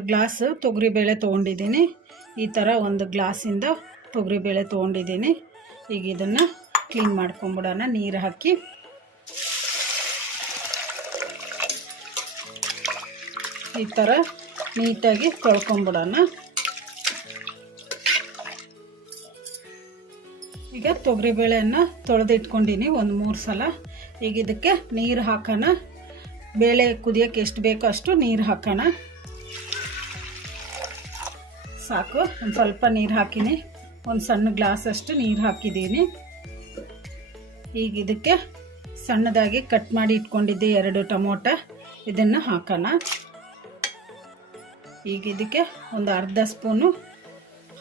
ಒಂದು ಗ್ಲಾಸ್ ತೊಗರಿಬೇಳೆ ತೊಗೊಂಡಿದ್ದೀನಿ. ಈ ಥರ ಒಂದು ಗ್ಲಾಸಿಂದ ತೊಗರಿಬೇಳೆ ತೊಗೊಂಡಿದ್ದೀನಿ. ಈಗ ಇದನ್ನು ಕ್ಲೀನ್ ಮಾಡ್ಕೊಂಬಿಡೋಣ, ನೀರು ಹಾಕಿ. ಈ ಥರ ನೀಟಾಗಿ ತೊಳ್ಕೊಂಬಿಡೋಣ. ಈಗ ತೊಗರಿಬೇಳೆಯನ್ನು ತೊಳೆದಿಟ್ಕೊಂಡಿನಿ ಒಂದು ಮೂರು ಸಲ. ಈಗ ಇದಕ್ಕೆ ನೀರು ಹಾಕೋಣ. ಬೇಳೆ ಕುದಿಯೋಕ್ಕೆ ಎಷ್ಟು ಬೇಕೋ ಅಷ್ಟು ನೀರು ಹಾಕೋಣ. ಸಾಕು. ಒಂದು ಸ್ವಲ್ಪ ನೀರು ಹಾಕಿನಿ. ಒಂದು ಸಣ್ಣ ಗ್ಲಾಸ್ ಅಷ್ಟು ನೀರು ಹಾಕಿದ್ದೀನಿ ಈಗ ಇದಕ್ಕೆ ಸಣ್ಣದಾಗಿ ಕಟ್ ಮಾಡಿ ಇಟ್ಕೊಂಡಿದ್ದೆ ಎರಡು ಟೊಮೊಟ. ಇದನ್ನು ಹಾಕೋಣ. ಈಗ ಇದಕ್ಕೆ ಒಂದು ಅರ್ಧ ಸ್ಪೂನು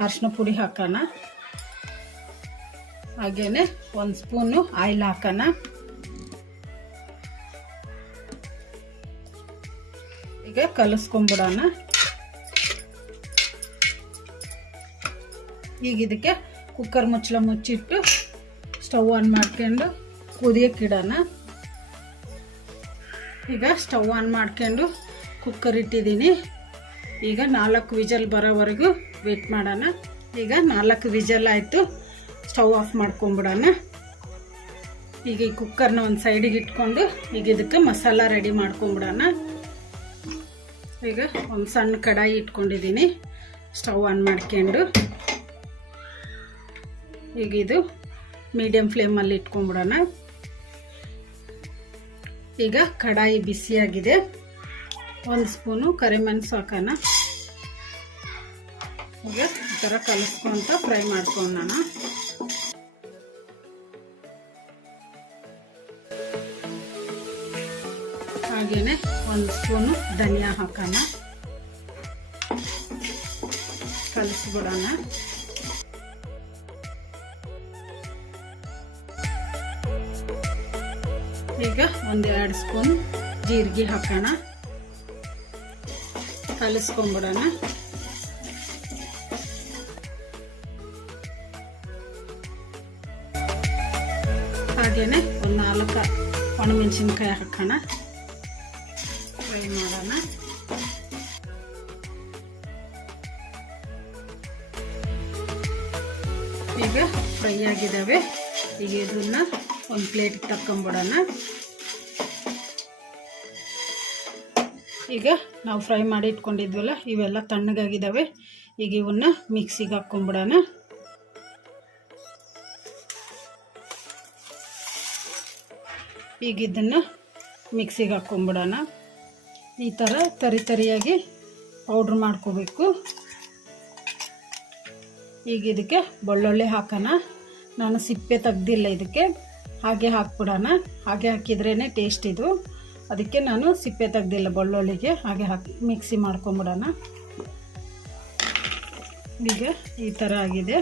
ಅರಿಶಿನ ಪುಡಿ ಹಾಕೋಣ. ಹಾಗೇನೆ ಒಂದು ಸ್ಪೂನು ಆಯಿಲ್ ಹಾಕೋಣ. ಈಗ ಕಲಿಸ್ಕೊಂಬಿಡೋಣ. ಈಗ ಇದಕ್ಕೆ ಕುಕ್ಕರ್ ಮುಚ್ಚಳ ಮುಚ್ಚಿಟ್ಟು ಸ್ಟವ್ ಆನ್ ಮಾಡ್ಕೊಂಡು ಕುದಿಯೋಕ್ಕಿಡೋಣ ಈಗ ಸ್ಟವ್ ಆನ್ ಮಾಡ್ಕೊಂಡು ಕುಕ್ಕರ್ ಇಟ್ಟಿದ್ದೀನಿ. ಈಗ ನಾಲ್ಕು ವಿಜಲ್ ಬರೋವರೆಗೂ ವೆಯ್ಟ್ ಮಾಡೋಣ. ಈಗ ನಾಲ್ಕು ವಿಜಲ್ ಆಯಿತು ಸ್ಟವ್ ಆಫ್ ಮಾಡ್ಕೊಂಬಿಡೋಣ. ಈಗ ಈ ಕುಕ್ಕರ್ನ ಒಂದು ಸೈಡಿಗೆ ಇಟ್ಕೊಂಡು ಈಗ ಇದಕ್ಕೆ ಮಸಾಲ ರೆಡಿ ಮಾಡ್ಕೊಂಬಿಡೋಣ. ಈಗ ಒಂದು ಸಣ್ಣ ಕಡಾಯಿ ಇಟ್ಕೊಂಡಿದ್ದೀನಿ ಸ್ಟವ್ ಆನ್ ಮಾಡ್ಕೊಂಡು. ಈಗ ಇದು ಮೀಡಿಯಮ್ ಫ್ಲೇಮಲ್ಲಿ ಇಟ್ಕೊಂಬಿಡೋಣ ಈಗ ಕಡಾಯಿ ಬಿಸಿಯಾಗಿದೆ. ಒಂದು ಸ್ಪೂನು ಕರಿಮೆಣಸು ಹಾಕೋಣ ಈಗ ಈ ಥರ ಕಲಿಸ್ಕೊಂತ ಫ್ರೈ ಮಾಡ್ಕೊಳ್ಳೋಣ ಹಾಗೆಯೇ ಒಂದು ಸ್ಪೂನು ಧನಿಯಾ ಹಾಕೋಣ. ಕಲಿಸ್ಬಿಡೋಣ. ಈಗ ಒಂದೆರಡು ಸ್ಪೂನ್ ಜೀರಿಗೆ ಹಾಕೋಣ. ಕಲಿಸ್ಕೊಂಬಿಡೋಣ. ಹಾಗೇನೆ ಒಂದು ನಾಲ್ಕು ಒಣಮೆಣಸಿನ್ಕಾಯಿ ಹಾಕೋಣ. ಫ್ರೈ ಮಾಡೋಣ. ಈಗ ಫ್ರೈ ಆಗಿದ್ದಾವೆ. ಈಗ ಇದನ್ನ ಒಂದು ಪ್ಲೇಟ್ ತಕ್ಕೊಂಬಿಡೋಣ. ಈಗ ನಾವು ಫ್ರೈ ಮಾಡಿ ಇಟ್ಕೊಂಡಿದ್ವಲ್ಲ, ಇವೆಲ್ಲ ತಣ್ಣಗಾಗಿದ್ದಾವೆ ಈಗ ಇವನ್ನ ಮಿಕ್ಸಿಗೆ ಹಾಕ್ಕೊಂಬಿಡೋಣ. ಈಗ ಇದನ್ನು ಮಿಕ್ಸಿಗೆ ಹಾಕ್ಕೊಂಬಿಡೋಣ. ಈ ಥರ ತರಿ ತರಿಯಾಗಿ ಪೌಡ್ರ್ ಮಾಡ್ಕೋಬೇಕು. ಈಗ ಇದಕ್ಕೆ ಬೆಳ್ಳುಳ್ಳಿ ಹಾಕೋಣ. ನಾನು ಸಿಪ್ಪೆ ತೆಗ್ದಿಲ್ಲ ಇದಕ್ಕೆ. ಹಾಗೆ ಹಾಕ್ಬಿಡೋಣ. ಹಾಗೆ ಹಾಕಿದ್ರೇ ಟೇಸ್ಟ್ ಇದು. ಅದಕ್ಕೆ ನಾನು ಸಿಪ್ಪೆ ತೆಗ್ದಿಲ್ಲ ಬೆಳ್ಳುಳ್ಳಿಗೆ. ಹಾಗೆ ಹಾಕಿ ಮಿಕ್ಸಿ ಮಾಡ್ಕೊಂಬಿಡೋಣ. ಈಗ ಈ ಥರ ಆಗಿದೆ.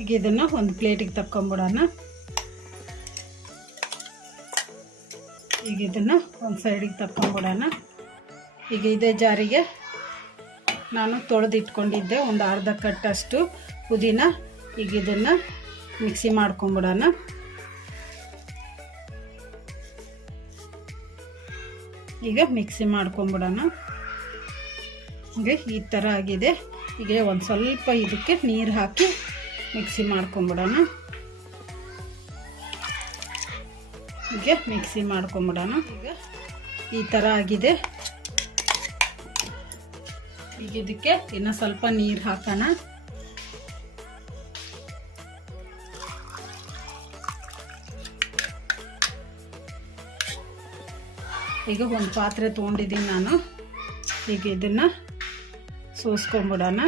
ಈಗ ಇದನ್ನು ಒಂದು ಪ್ಲೇಟಿಗೆ ತಕ್ಕೊಂಬಿಡೋಣ. ಈಗ ಇದನ್ನು ಒಂದು ಸೈಡಿಗೆ ತಕ್ಕೊಂಬಿಡೋಣ. ಈಗ ಇದೇ ಜಾರಿಗೆ ನಾನು ತೊಳೆದಿಟ್ಕೊಂಡಿದ್ದೆ. ಒಂದು ಅರ್ಧ ಕಟ್ಟಷ್ಟು ಪುದೀನ ಈಗ ಇದನ್ನು ಮಿಕ್ಸಿ ಮಾಡ್ಕೊಂಬಿಡೋಣ. ಈಗ ಮಿಕ್ಸಿ ಮಾಡ್ಕೊಂಬಿಡೋಣ. ಹೀಗೆ ಈ ಥರ ಆಗಿದೆ. ಈಗ ಒಂದು ಸ್ವಲ್ಪ ಇದಕ್ಕೆ ನೀರು ಹಾಕಿ ಮಿಕ್ಸಿ ಮಾಡ್ಕೊಂಬಿಡೋಣ. ಈಗ ಮಿಕ್ಸಿ ಮಾಡ್ಕೊಂಬಿಡೋಣ. ಈಗ ಈ ಥರ ಆಗಿದೆ. ಈಗ ಇದಕ್ಕೆ ಇನ್ನೂ ಸ್ವಲ್ಪ ನೀರು ಹಾಕೋಣ. ಈಗ ಒಂದು ಪಾತ್ರೆ ತೊಗೊಂಡಿದ್ದೀನಿ ನಾನು. ಈಗ ಇದನ್ನು ಸೋಸ್ಕೊಂಬಿಡೋಣ.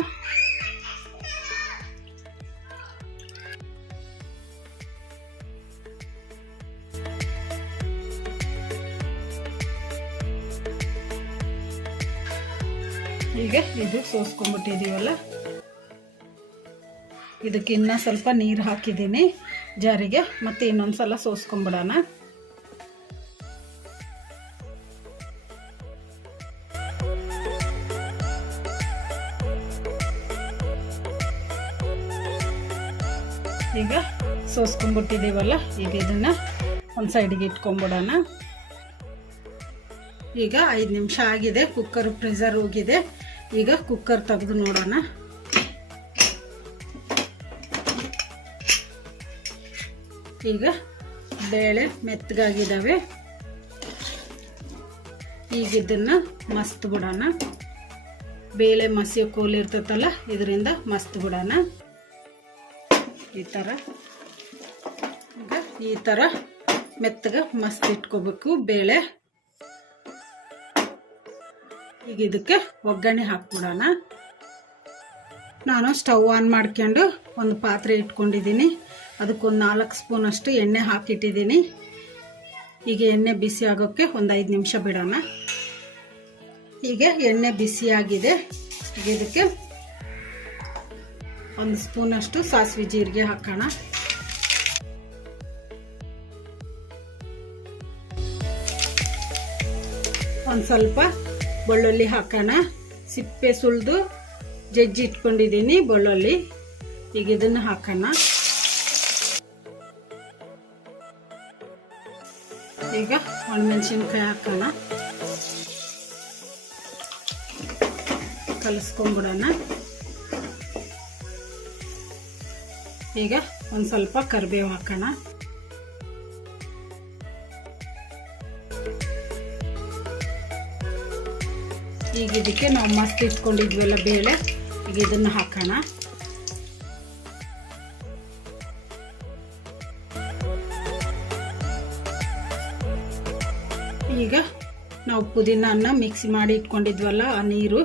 ಈಗ ಇದು ಸೋಸ್ಕೊಂಡ್ಬಿಟ್ಟಿದ್ದೀವಲ್ಲ ಇದಕ್ಕೆ ಇನ್ನೂ ಸ್ವಲ್ಪ ನೀರು ಹಾಕಿದ್ದೀನಿ ಜಾರಿಗೆ, ಮತ್ತೆ ಇನ್ನೊಂದು ಸಲ ಸೋಸ್ಕೊಂಬಿಡೋಣ. ಈಗ ಸೋಸ್ಕೊಂಡ್ಬಿಟ್ಟಿದ್ದೀವಲ್ಲ? ಈಗ ಇದನ್ನು ಒಂದು ಸೈಡಿಗೆ ಇಟ್ಕೊಂಬಿಡೋಣ. ಈಗ ಐದು ನಿಮಿಷ ಆಗಿದೆ ಕುಕ್ಕರ್ ಪ್ರೆಸರ್ ಹೋಗಿದೆ. ಈಗ ಕುಕ್ಕರ್ ತೆಗೆದು ನೋಡೋಣ. ಈಗ ಬೇಳೆ ಮೆತ್ತಗಾಗಿದ್ದಾವೆ. ಈಗ ಇದನ್ನು ಮಸ್ತ್ ಬಿಡೋಣ ಬೇಳೆ ಮಸಿಯೋ ಕೋಲ್ ಇರ್ತೈತಲ್ಲ, ಇದರಿಂದ ಮಸ್ತ್ ಬಿಡೋಣ ಈ ಥರ ಈಗ ಈ ಥರ ಮೆತ್ತಗೆ ಮಸ್ತ್ ಇಟ್ಕೋಬೇಕು ಬೇಳೆ. ಈಗ ಇದಕ್ಕೆ ಒಗ್ಗರಣೆ ಹಾಕ್ಬಿಡೋಣ. ನಾನು ಸ್ಟವ್ ಆನ್ ಮಾಡ್ಕೊಂಡು ಒಂದು ಪಾತ್ರೆ ಇಟ್ಕೊಂಡಿದ್ದೀನಿ. ಅದಕ್ಕೊಂದು ನಾಲ್ಕು ಸ್ಪೂನ್ ಅಷ್ಟು ಎಣ್ಣೆ ಹಾಕಿಟ್ಟಿದ್ದೀನಿ. ಈಗ ಎಣ್ಣೆ ಬಿಸಿ ಆಗೋಕ್ಕೆ ಒಂದು ಐದು ನಿಮಿಷ ಬಿಡೋಣ. ಈಗ ಎಣ್ಣೆ ಬಿಸಿಯಾಗಿದೆ ಈಗ ಇದಕ್ಕೆ ಒಂದು ಸ್ಪೂನಷ್ಟು ಸಾಸಿವೆ ಜೀರಿಗೆ ಹಾಕೋಣ. ಒಂದು ಸ್ವಲ್ಪ ಬೆಳ್ಳುಳ್ಳಿ ಹಾಕೋಣ. ಸಿಪ್ಪೆ ಸುಳಿದು ಜಜ್ಜಿ ಇಟ್ಕೊಂಡಿದ್ದೀನಿ ಬೆಳ್ಳುಳ್ಳಿ. ಈಗ ಇದನ್ನು ಹಾಕೋಣ. ಈಗ ಒಣಮೆಣಸಿನ್ಕಾಯಿ ಹಾಕೋಣ. ಕಲಿಸ್ಕೊಂಬಿಡೋಣ. ಈಗ ಒಂದು ಸ್ವಲ್ಪ ಕರಿಬೇವು ಹಾಕೋಣ. ಈಗ ಇದಕ್ಕೆ ನಾವು ಮಸ್ತ್ ಇಟ್ಕೊಂಡಿದ್ವಲ್ಲ ಬೇಳೆ, ಈಗ ಇದನ್ನು ಹಾಕೋಣ. ಈಗ ನಾವು ಪುದೀನ ಮಿಕ್ಸಿ ಮಾಡಿ ಇಟ್ಕೊಂಡಿದ್ವಲ್ಲ ಆ ನೀರು,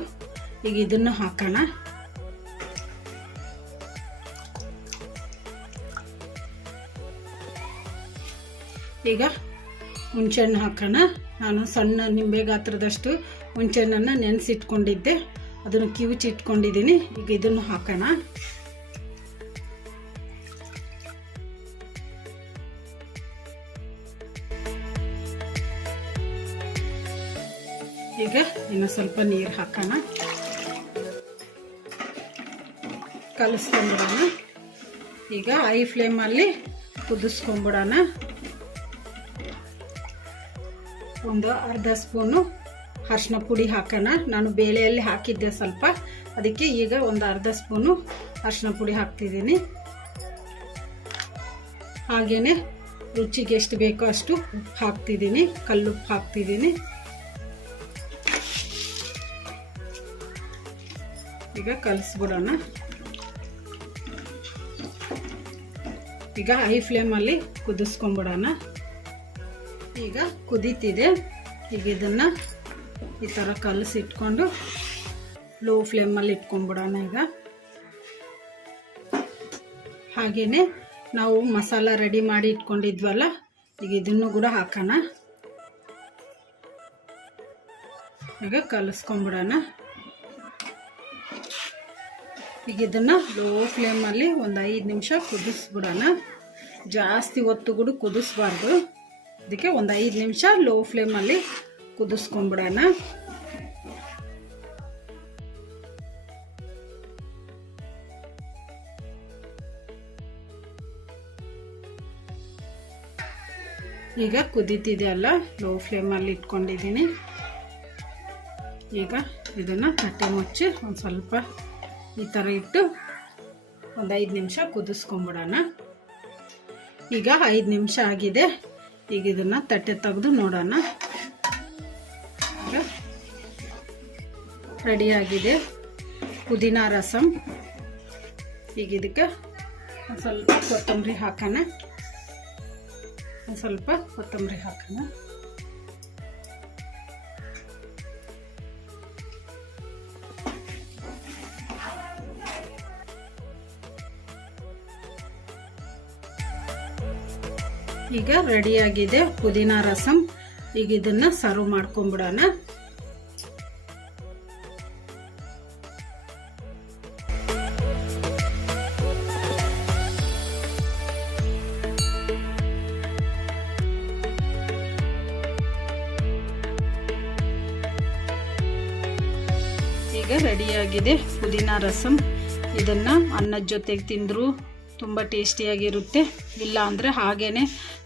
ಈಗ ಇದನ್ನು ಹಾಕೋಣ. ಈಗ ಹುಣಸೆಹಣ್ಣು ಹಾಕೋಣ. ನಾನು ಸಣ್ಣ ನಿಂಬೆ ಗಾತ್ರದಷ್ಟು ಹುಣಸೆಹಣ್ಣನ್ನು ನೆನೆಸಿಟ್ಕೊಂಡಿದ್ದೆ. ಅದನ್ನು ಕಿವುಚಿ ಇಟ್ಕೊಂಡಿದ್ದೀನಿ. ಈಗ ಇದನ್ನು ಹಾಕೋಣ. ಈಗ ಇನ್ನು ಸ್ವಲ್ಪ ನೀರು ಹಾಕೋಣ. ಕಲಸ್ಕೊಂಡ್ಬಿಡೋಣ ಈಗ ಐ ಫ್ಲೇಮಲ್ಲಿ ಕುದಿಸ್ಕೊಂಬಿಡೋಣ. ಒಂದು ಅರ್ಧ ಸ್ಪೂನು ಅರ್ಶಿನ ಪುಡಿ ಹಾಕೋಣ. ನಾನು ಬೇಳೆಯಲ್ಲಿ ಹಾಕಿದ್ದೆ ಸ್ವಲ್ಪ. ಅದಕ್ಕೆ ಈಗ ಒಂದು ಅರ್ಧ ಸ್ಪೂನು ಅರ್ಶಿನ ಪುಡಿ ಹಾಕ್ತಿದ್ದೀನಿ. ಹಾಗೆಯೇ ರುಚಿಗೆ ಎಷ್ಟು ಬೇಕೋ ಅಷ್ಟು ಉಪ್ಪು ಹಾಕ್ತಿದ್ದೀನಿ ಕಲ್ಲುಪ್ಪು ಹಾಕ್ತಿದ್ದೀನಿ. ಈಗ ಕಲಿಸ್ಬಿಡೋಣ. ಈಗ ಹೈ ಫ್ಲೇಮಲ್ಲಿ ಕುದಿಸ್ಕೊಂಬಿಡೋಣ ಈಗ ಕುದೀತಿದೆ. ಈಗ ಇದನ್ನು ಈ ಥರ ಕಲಸಿಟ್ಕೊಂಡು ಲೋ ಫ್ಲೇಮಲ್ಲಿ ಇಟ್ಕೊಂಡ್ಬಿಡೋಣ ಈಗ. ಹಾಗೆಯೇ ನಾವು ಮಸಾಲ ರೆಡಿ ಮಾಡಿ ಇಟ್ಕೊಂಡಿದ್ವಲ್ಲ, ಈಗ ಇದನ್ನು ಕೂಡ ಹಾಕೋಣ. ಈಗ ಕಲಿಸ್ಕೊಂಬಿಡೋಣ ಈಗ ಇದನ್ನು ಲೋ ಫ್ಲೇಮಲ್ಲಿ ಒಂದು ಐದು ನಿಮಿಷ ಕುದಿಸ್ಬಿಡೋಣ. ಜಾಸ್ತಿ ಹೊತ್ತು ಕೂಡ ಕುದಿಸ್ಬಾರ್ದು. ಅದಕ್ಕೆ ಒಂದು ಐದು ನಿಮಿಷ ಲೋ ಫ್ಲೇಮಲ್ಲಿ ಕುದಿಸ್ಕೊಂಡ್ಬಿಡೋಣ ಈಗ ಕುದೀತಿದೆ ಅಲ್ಲ ಲೋ ಫ್ಲೇಮಲ್ಲಿ ಇಟ್ಕೊಂಡಿದ್ದೀನಿ. ಈಗ ಇದನ್ನು ತಟ್ಟೆ ಮುಚ್ಚಿ ಒಂದು ಸ್ವಲ್ಪ ಈ ಥರ ಇಟ್ಟು ಒಂದು ಐದು ನಿಮಿಷ ಕುದಿಸ್ಕೊಂಬಿಡೋಣ. ಈಗ ಐದು ನಿಮಿಷ ಆಗಿದೆ. ಈಗ ಇದನ್ನ ತಟ್ಟೆ ತೆಗೆದು ನೋಡೋಣ. ರೆಡಿಯಾಗಿದೆ ಪುದೀನ ರಸಂ. ಈಗ ಇದಕ್ಕೆ ಸ್ವಲ್ಪ ಕೊತ್ತಂಬರಿ ಹಾಕೋಣ. ಸ್ವಲ್ಪ ಕೊತ್ತಂಬರಿ ಹಾಕೋಣ. ಈಗ ರೆಡಿಯಾಗಿದೆ ಪುದೀನ ರಸಂ. ಈಗ ಇದನ್ನ ಸರ್ವ್ ಮಾಡ್ಕೊಂಬಿಡೋಣ. ಈಗ ರೆಡಿಯಾಗಿದೆ ಪುದೀನ ರಸಂ. ಇದನ್ನು ಅನ್ನದ ಜೊತೆಗೆ ತಿಂದರೂ ತುಂಬ ಟೇಸ್ಟಿಯಾಗಿರುತ್ತೆ. ಇಲ್ಲ ಅಂದರೆ ಹಾಗೇ